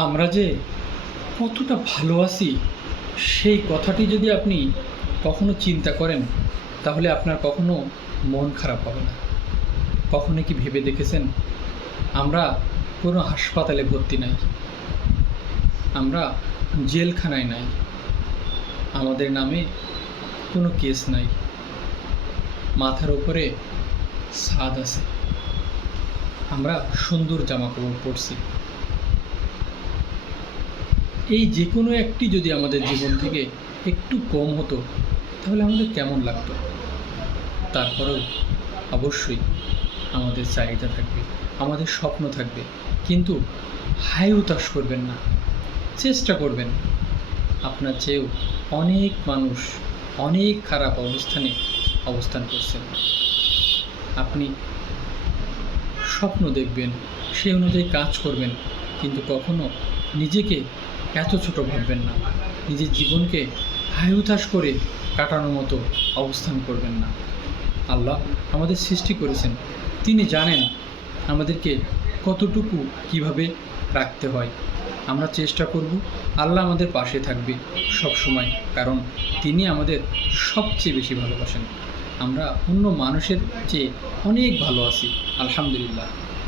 আমরা যে কতটা ভালো আছি সেই কথাটি যদি আপনি কখনো চিন্তা করেন, তাহলে আপনার কখনো মন খারাপ হবে না। কখনো কি ভেবে দেখেছেন আমরা কোনো হাসপাতালে ভর্তি নাই, আমরা জেলখানায় নাই, আমাদের নামে কোনো কেস নাই, মাথার উপরে ছাদ আছে, আমরা সুন্দর জামা কাপড় পরছি। এই যে কোনো একটি যদি আমাদের জীবন থেকে একটু কম হতো তাহলে আমাদের কেমন লাগতো? তারপরেও অবশ্যই আমাদের চাহিদা থাকবে, আমাদের স্বপ্ন থাকবে, কিন্তু হাই হতাশ করবেন না। চেষ্টা করবেন। আপনার চেয়েও অনেক মানুষ অনেক খারাপ অবস্থানে অবস্থান করছেন। আপনি স্বপ্ন দেখবেন, সেই অনুযায়ী কাজ করবেন, কিন্তু কখনো নিজেকে এত ছোট ভাববেন না। নিজের জীবনকে হায়ুতাশ করে কাটানোর মতো অবস্থান করবেন না। আল্লাহ আমাদের সৃষ্টি করেছেন, তিনি জানেন আমাদেরকে কতটুকু কিভাবে রাখতে হয়। আমরা চেষ্টা করব, আল্লাহ আমাদের পাশে থাকবে সব সময়, কারণ তিনি আমাদের সবচেয়ে বেশি ভালোবাসেন। আমরা অন্য মানুষের চেয়ে অনেক ভালো আছি, আলহামদুলিল্লাহ।